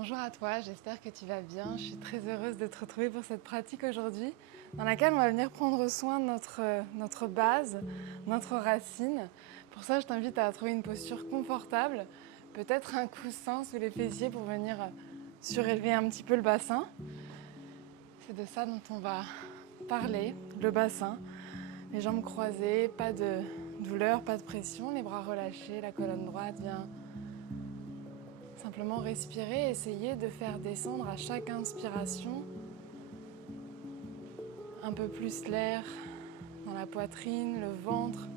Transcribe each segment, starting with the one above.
Bonjour à toi, j'espère que tu vas bien. Je suis très heureuse de te retrouver pour cette pratique aujourd'hui dans laquelle on va venir prendre soin de notre base, notre racine. Pour ça, je t'invite à trouver une posture confortable, peut-être un coussin sous les fessiers pour venir surélever un petit peu le bassin. C'est de ça dont on va parler, le bassin. Les jambes croisées, pas de douleur, pas de pression, les bras relâchés, la colonne droite vient simplement respirer, essayer de faire descendre à chaque inspiration un peu plus l'air dans la poitrine, le ventre,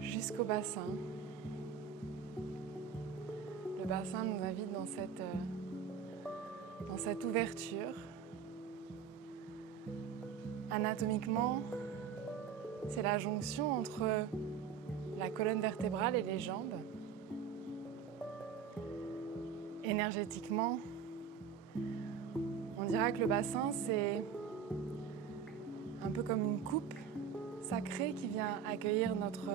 jusqu'au bassin. Le bassin nous invite dans cette ouverture. Anatomiquement, c'est la jonction entre la colonne vertébrale et les jambes. Énergétiquement, on dira que le bassin, c'est un peu comme une coupe sacrée qui vient accueillir notre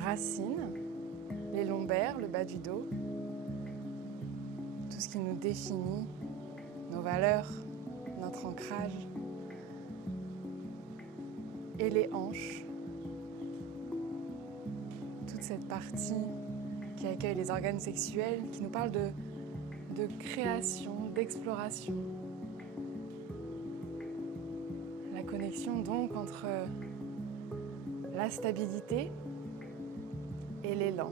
racine, les lombaires, le bas du dos, tout ce qui nous définit, nos valeurs, notre ancrage, et les hanches, toute cette partie qui accueille les organes sexuels, qui nous parle de création, d'exploration. La connexion donc entre la stabilité et l'élan,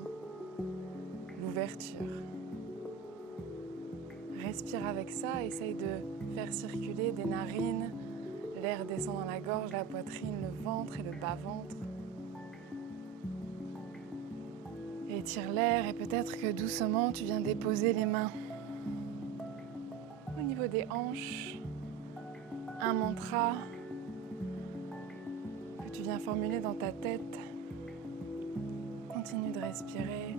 l'ouverture. Respire avec ça, essaye de faire circuler des narines, l'air descend dans la gorge, la poitrine, le ventre et le bas-ventre. Étire l'air et peut-être que doucement tu viens déposer les mains au niveau des hanches. Un mantra que tu viens formuler dans ta tête. Continue de respirer.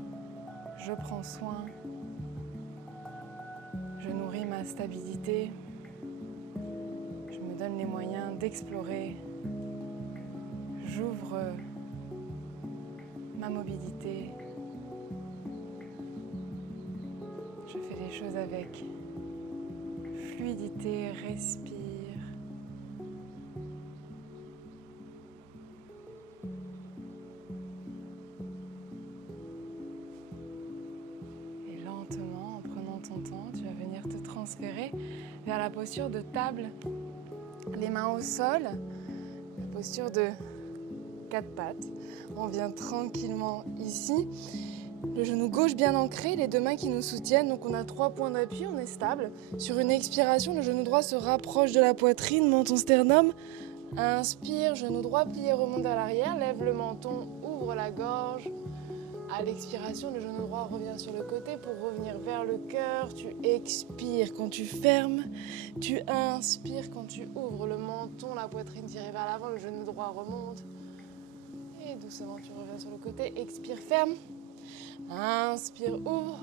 Je prends soin. Je nourris ma stabilité. Je me donne les moyens d'explorer. J'ouvre ma mobilité. Je fais les choses avec fluidité, respire. Et lentement, en prenant ton temps, tu vas venir te transférer vers la posture de table, les mains au sol, la posture de 4 pattes. On vient tranquillement ici. Le genou gauche bien ancré, les deux mains qui nous soutiennent, donc on a 3 points d'appui, on est stable. Sur une expiration, le genou droit se rapproche de la poitrine, menton sternum. Inspire, genou droit plié, remonte vers l'arrière, lève le menton, ouvre la gorge. À l'expiration, le genou droit revient sur le côté pour revenir vers le cœur. Tu expires quand tu fermes, tu inspires quand tu ouvres le menton, la poitrine tirée vers l'avant, le genou droit remonte. Et doucement, tu reviens sur le côté, expire, ferme. Inspire, ouvre.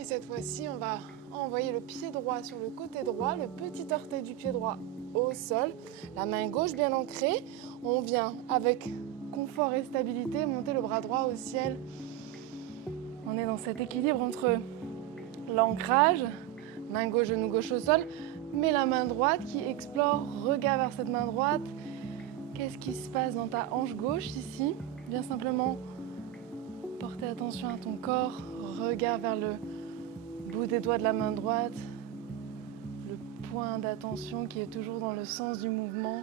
Et cette fois-ci, on va envoyer le pied droit sur le côté droit, le petit orteil du pied droit au sol, la main gauche bien ancrée. On vient avec confort et stabilité monter le bras droit au ciel. On est dans cet équilibre entre l'ancrage, main gauche, genou gauche au sol, mais la main droite qui explore, regarde vers cette main droite. Qu'est-ce qui se passe dans ta hanche gauche ici? Viens simplement porter attention à ton corps, regarde vers le bout des doigts de la main droite, le point d'attention qui est toujours dans le sens du mouvement,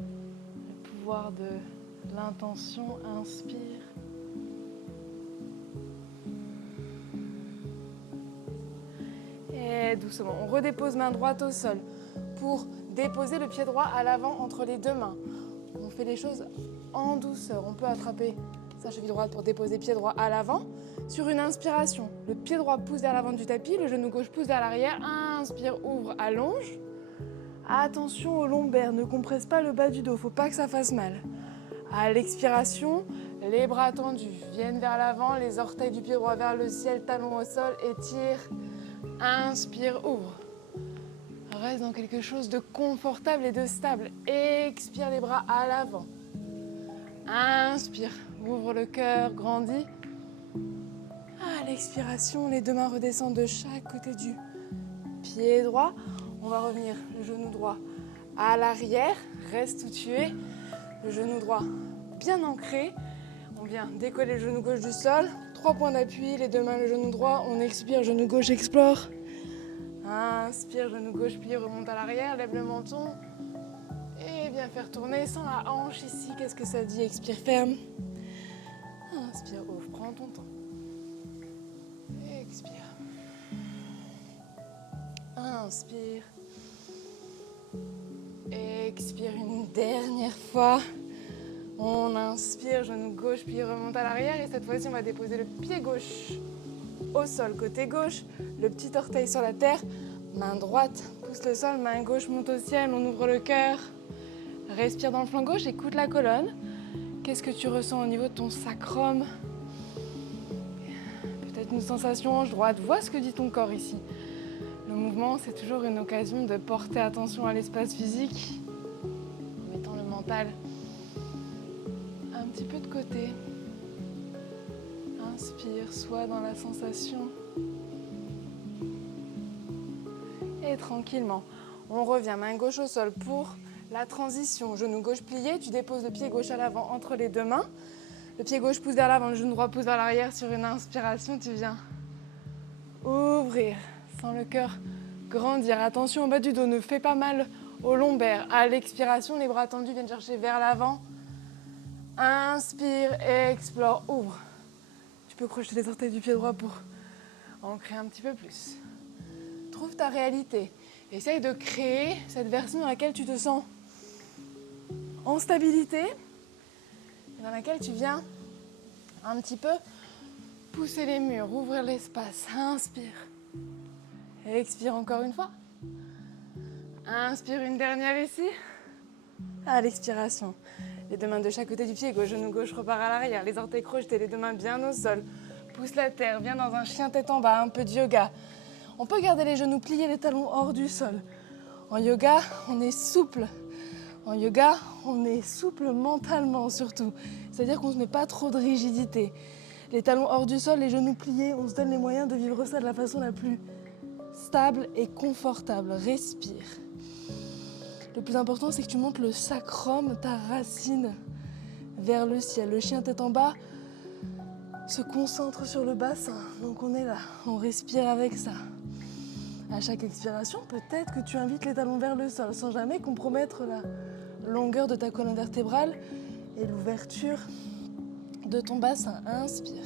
le pouvoir de l'intention, inspire. Et doucement, on redépose main droite au sol pour déposer le pied droit à l'avant entre les deux mains. On fait les choses en douceur, on peut attraper sa cheville droite pour déposer pied droit à l'avant. Sur une inspiration, le pied droit pousse vers l'avant du tapis, le genou gauche pousse vers l'arrière. Inspire, ouvre, allonge. Attention aux lombaires, ne compresse pas le bas du dos, faut pas que ça fasse mal. À l'expiration, les bras tendus viennent vers l'avant, les orteils du pied droit vers le ciel, talon au sol, étire. Inspire, ouvre. Reste dans quelque chose de confortable et de stable. Expire les bras à l'avant. Inspire, ouvre le cœur, grandis. Expiration, les deux mains redescendent de chaque côté du pied droit. On va revenir le genou droit à l'arrière. Reste où tu es. Le genou droit bien ancré. On vient décoller le genou gauche du sol. 3 points d'appui, les deux mains, le genou droit. On expire, genou gauche explore. Inspire, genou gauche plie, remonte à l'arrière, lève le menton. Et bien faire tourner sans la hanche ici. Qu'est-ce que ça dit? Expire, ferme. Inspire, ouvre, prends ton temps. Expire. Inspire. Expire une dernière fois. On inspire, genou gauche, puis remonte à l'arrière. Et cette fois-ci, on va déposer le pied gauche au sol, côté gauche. Le petit orteil sur la terre. Main droite, pousse le sol. Main gauche monte au ciel. On ouvre le cœur. Respire dans le flanc gauche. Écoute la colonne. Qu'est-ce que tu ressens au niveau de ton sacrum? Peut-être une sensation hanche droite. Vois ce que dit ton corps ici. Le mouvement, c'est toujours une occasion de porter attention à l'espace physique, en mettant le mental un petit peu de côté. Inspire, sois dans la sensation. Et tranquillement, on revient main gauche au sol pour la transition. Genou gauche plié, tu déposes le pied gauche à l'avant entre les deux mains. Le pied gauche pousse vers l'avant, le genou droit pousse vers l'arrière. Sur une inspiration, tu viens ouvrir. Sans le cœur grandir. Attention au bas du dos, ne fais pas mal au lombaire. À l'expiration, les bras tendus viennent chercher vers l'avant. Inspire, explore, ouvre. Tu peux crocheter les orteils du pied droit pour ancrer un petit peu plus. Trouve ta réalité. Essaye de créer cette version dans laquelle tu te sens en stabilité et dans laquelle tu viens un petit peu pousser les murs, ouvrir l'espace. Inspire. Expire encore une fois. Inspire une dernière ici. À l'expiration, les deux mains de chaque côté du pied gauche, genou gauche repart à l'arrière, les orteils crochetés, les deux mains bien au sol. Pousse la terre, viens dans un chien tête en bas, un peu de yoga. On peut garder les genoux pliés, les talons hors du sol. En yoga, on est souple. En yoga, on est souple mentalement surtout. C'est-à-dire qu'on ne se met pas trop de rigidité. Les talons hors du sol, les genoux pliés, on se donne les moyens de vivre ça de la façon la plus stable et confortable. Respire. Le plus important, c'est que tu montes le sacrum, ta racine, vers le ciel. Le chien tête en bas se concentre sur le bassin. Donc on est là, on respire avec ça. À chaque expiration, peut-être que tu invites les talons vers le sol sans jamais compromettre la longueur de ta colonne vertébrale et l'ouverture de ton bassin. Inspire.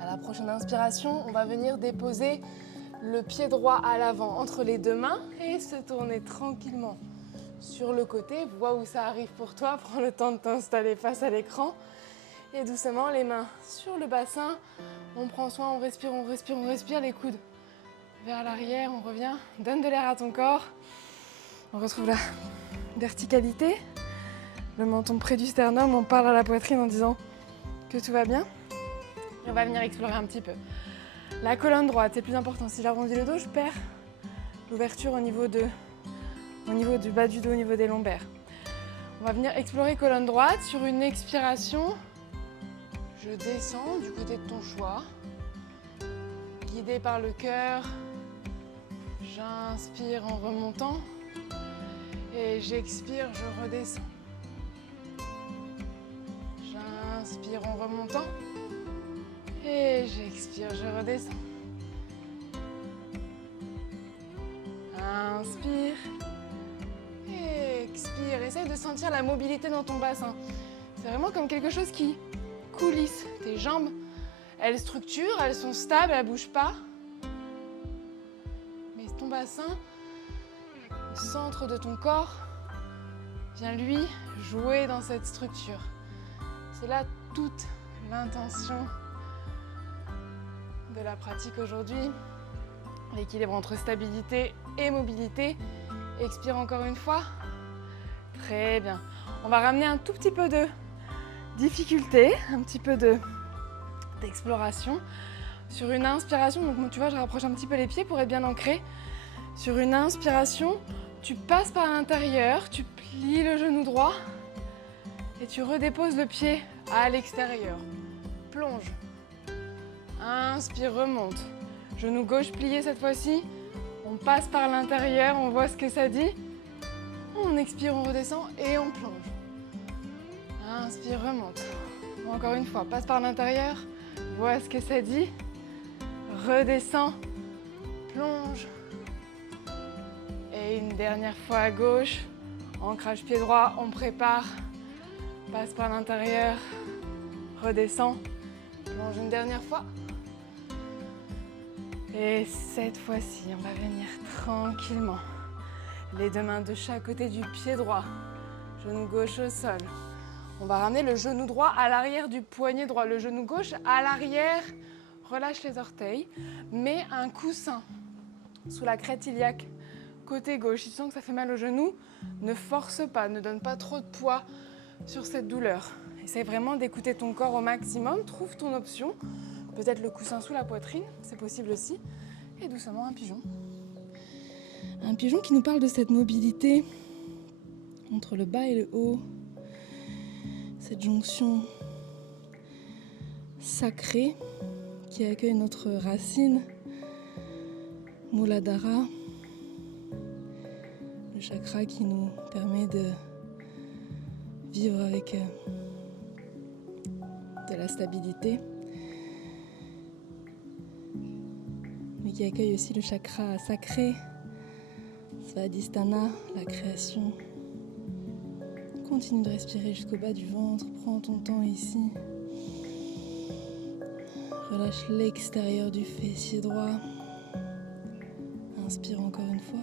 À la prochaine inspiration, on va venir déposer le pied droit à l'avant entre les deux mains et se tourner tranquillement sur le côté. Vois où ça arrive pour toi. Prends le temps de t'installer face à l'écran. Et doucement, les mains sur le bassin. On prend soin, on respire, on respire, on respire. Les coudes vers l'arrière, on revient. Donne de l'air à ton corps. On retrouve la verticalité. Le menton près du sternum. On parle à la poitrine en disant que tout va bien. Et on va venir explorer un petit peu. La colonne droite, c'est plus important. Si j'arrondis le dos, je perds l'ouverture au niveau du bas du dos, au niveau des lombaires. On va venir explorer colonne droite. Sur une expiration, je descends du côté de ton choix. Guidé par le cœur, j'inspire en remontant. Et j'expire, je redescends. J'inspire en remontant. Et j'expire, je redescends. Inspire. Expire. Essaye de sentir la mobilité dans ton bassin. C'est vraiment comme quelque chose qui coulisse. Tes jambes, elles structurent, elles sont stables, elles ne bougent pas. Mais ton bassin, le centre de ton corps, vient lui jouer dans cette structure. C'est là toute l'intention de la pratique aujourd'hui. L'équilibre entre stabilité et mobilité. Expire encore une fois. Très bien. On va ramener un tout petit peu de difficulté, un petit peu d'exploration. Sur une inspiration, donc tu vois, je rapproche un petit peu les pieds pour être bien ancré. Sur une inspiration, tu passes par l'intérieur, tu plies le genou droit et tu redéposes le pied à l'extérieur. Plonge. Inspire, remonte. Genou gauche plié cette fois-ci. On passe par l'intérieur, on voit ce que ça dit. On expire, on redescend et on plonge. Inspire, remonte. Encore une fois, passe par l'intérieur, vois ce que ça dit. Redescend, plonge. Et une dernière fois à gauche. Ancrage pied droit, on prépare. Passe par l'intérieur, redescend. Plonge une dernière fois. Et cette fois-ci, on va venir tranquillement. Les deux mains de chaque côté du pied droit. Genou gauche au sol. On va ramener le genou droit à l'arrière du poignet droit. Le genou gauche à l'arrière. Relâche les orteils. Mets un coussin sous la crête iliaque côté gauche. Si tu sens que ça fait mal au genou, ne force pas, ne donne pas trop de poids sur cette douleur. Essaye vraiment d'écouter ton corps au maximum. Trouve ton option. Peut-être le coussin sous la poitrine, c'est possible aussi. Et doucement un pigeon. Un pigeon qui nous parle de cette mobilité entre le bas et le haut. Cette jonction sacrée qui accueille notre racine, Muladhara, le chakra qui nous permet de vivre avec de la stabilité, mais qui accueille aussi le chakra sacré, Svadhisthana, la création. Continue de respirer jusqu'au bas du ventre, prends ton temps ici. Relâche l'extérieur du fessier droit. Inspire encore une fois.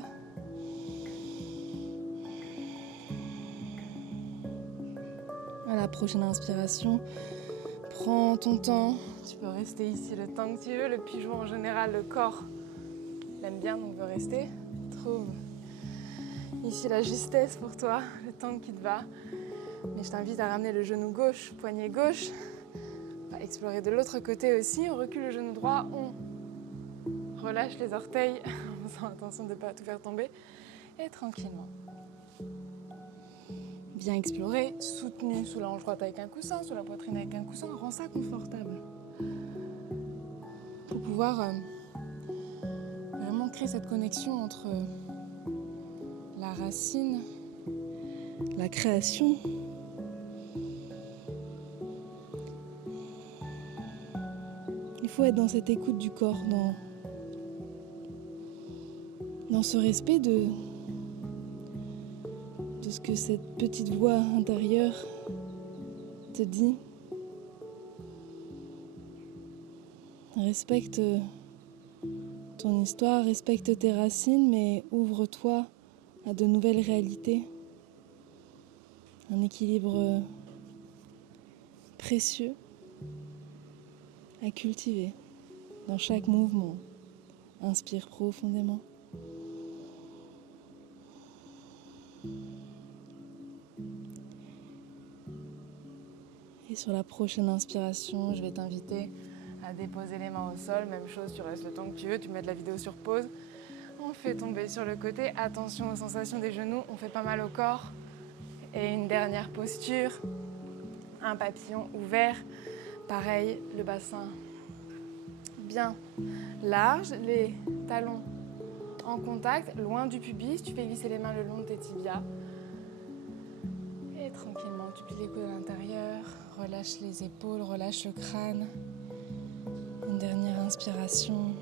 À la prochaine inspiration, prends ton temps. Tu peux rester ici le temps que tu veux. Le pigeon, en général, le corps l'aime bien, donc veut rester. Trouve ici la justesse pour toi, le temps qui te va. Mais je t'invite à ramener le genou gauche, poignet gauche. On va explorer de l'autre côté aussi. On recule le genou droit, on relâche les orteils en faisant attention de ne pas tout faire tomber. Et tranquillement. Bien explorer, soutenu sous la hanche droite avec un coussin, sous la poitrine avec un coussin. Rends ça confortable. Pour pouvoir vraiment créer cette connexion entre la racine, la création, il faut être dans cette écoute du corps, dans ce respect de ce que cette petite voix intérieure te dit. Respecte ton histoire, respecte tes racines, mais ouvre-toi à de nouvelles réalités. Un équilibre précieux à cultiver dans chaque mouvement. Inspire profondément. Et sur la prochaine inspiration, je vais t'inviter à déposer les mains au sol. Même chose, tu restes le temps que tu veux, tu mets de la vidéo sur pause. On fait tomber sur le côté. Attention aux sensations des genoux, on fait pas mal au corps. Et une dernière posture, un papillon ouvert. Pareil, le bassin bien large, les talons en contact, loin du pubis. Tu fais glisser les mains le long de tes tibias. Et tranquillement, tu plies les coudes à l'intérieur. Relâche les épaules, relâche le crâne. Une dernière inspiration.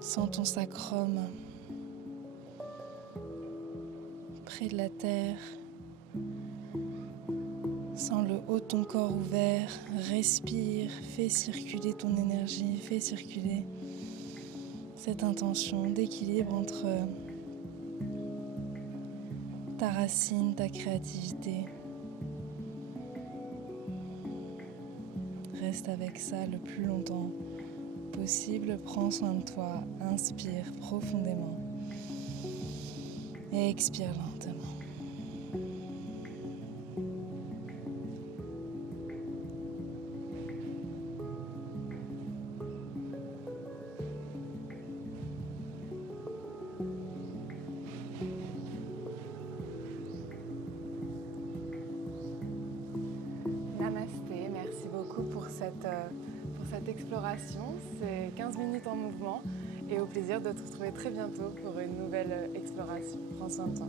Sens ton sacrum près de la terre. Sens le haut de ton corps ouvert. Respire, fais circuler ton énergie, fais circuler cette intention d'équilibre entre ta racine, ta créativité. Reste avec ça le plus longtemps possible. Prends soin de toi. Inspire profondément. Et expire lentement. pour cette exploration. C'est 15 minutes en mouvement et au plaisir de te retrouver très bientôt pour une nouvelle exploration. Prends soin de toi.